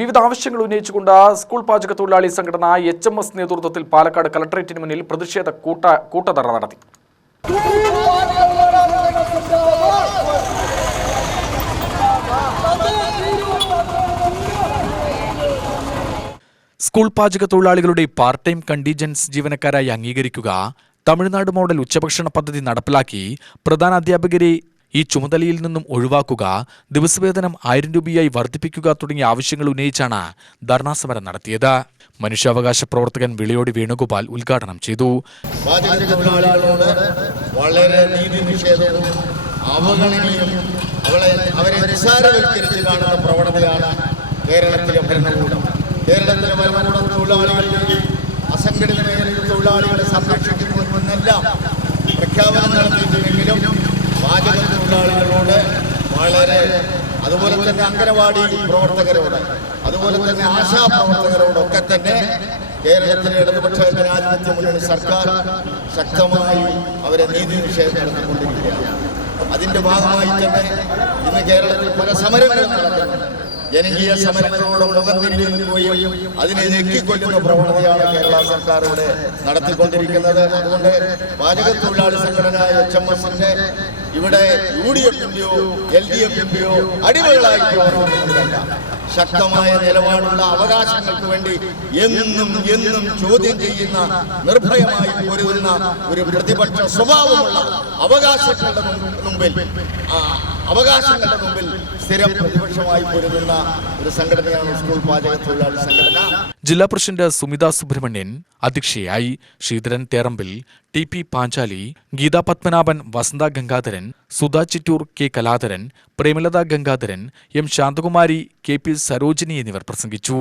വിവിധ ആവശ്യങ്ങൾ ഉന്നയിച്ചുകൊണ്ട് സ്കൂൾ പാചക തൊഴിലാളി സംഘടന HMS നേതൃത്വത്തിൽ പാലക്കാട് കളക്ടറേറ്റിന് മുന്നിൽ പ്രതിഷേധ കൂട്ടധർണ നടത്തി. സ്കൂൾ പാചക തൊഴിലാളികളുടെ പാർട്ട് ടൈം കണ്ടീജൻസ് ജീവനക്കാരായി അംഗീകരിക്കുക, തമിഴ്നാട് മോഡൽ ഉച്ചഭക്ഷണ പദ്ധതി നടപ്പിലാക്കി പ്രധാന അധ്യാപകരെ ഈ ചുമതലയിൽ നിന്നും ഒഴിവാക്കുക, ദിവസവേതനം 1000 രൂപയായി വർദ്ധിപ്പിക്കുക തുടങ്ങിയ ആവശ്യങ്ങൾ ഉന്നയിച്ചാണ് ധർണാ സമരം നടത്തിയത്. മനുഷ്യാവകാശ പ്രവർത്തകൻ വിളിയോടി വേണുഗോപാൽ ഉദ്ഘാടനം ചെയ്തു. വളരെ നീതിനിഷേധവും അവഗണനയും അവരെ നിസ്സാരവൽക്കരിച്ച് കാണുന്ന പ്രവണതയാണ് കേരളത്തിലെ ഭരണകൂടം. കേരളത്തിലെ ഭരണകൂടം തൊഴിലാളികളുടെ അസംഘടിത മേഖലയിലെ തൊഴിലാളികളെ സംരക്ഷിക്കുന്നതിനെല്ലാം പ്രഖ്യാപനം നടത്തിയിട്ടുണ്ടെങ്കിലും പാചക തൊഴിലാളികളോട് വളരെ, അതുപോലെ തന്നെ അംഗനവാടി പ്രവർത്തകരോട്, അതുപോലെ തന്നെ ആശാപ്രവർത്തകരോടൊക്കെ തന്നെ കേരളത്തിലെ ഇടതുപക്ഷ ജനാധിപത്യ മുന്നണി സർക്കാർ ശക്തമായി അവരെ നീതി നിഷേധം നടത്തിക്കൊണ്ടിരിക്കുകയാണ്. അതിന്റെ ഭാഗമായി തന്നെ ഇന്ന് കേരളത്തിൽ പല സമരങ്ങളും നടക്കുന്നു. ജനകീയ സമരങ്ങളോട് മുഖം തിരിഞ്ഞു നിൽക്കുകയും അതിനെ ഞെക്കിക്കൊല്ലുന്ന പ്രവണതയാണ് കേരള സർക്കാർ ഇവിടെ നടത്തിക്കൊണ്ടിരിക്കുന്നത്. അതുകൊണ്ട് പാചക തൊഴിലാളി സംഘടനയായ HMSന്റെ ഇവിടെ UDF-ന്റെയോ LDF-ന്റെയോ അടിമകളായി പ്രവർത്തിക്കുന്നില്ല. ശക്തമായ നിലപാടുള്ള അവകാശങ്ങൾക്ക് വേണ്ടി എന്നും ചോദ്യം ചെയ്യുന്ന, നിർഭയമായി പൊരുതുന്ന ഒരു പ്രതിപക്ഷ സ്വഭാവമുള്ള അവകാശങ്ങളുടെ മുമ്പിൽ സ്ഥിരം പ്രതിപക്ഷമായി പൊരുതുന്ന ഒരു സംഘടനയാണ് സ്കൂൾ പാചക തൊഴിലാളി സംഘടന. ജില്ലാ പ്രസിഡന്റ് സുമിത സുബ്രഹ്മണ്യൻ അധ്യക്ഷയായി. ശ്രീധരൻ തേറമ്പിൽ, TP പാഞ്ചാലി, ഗീതാ പത്മനാഭൻ, വസന്ത Gangadharan, Sudha Chittur, K Kaladharan, Premalatha Gangadharan, M Shanthakumari, KP Sarojini എന്നിവർ പ്രസംഗിച്ചു.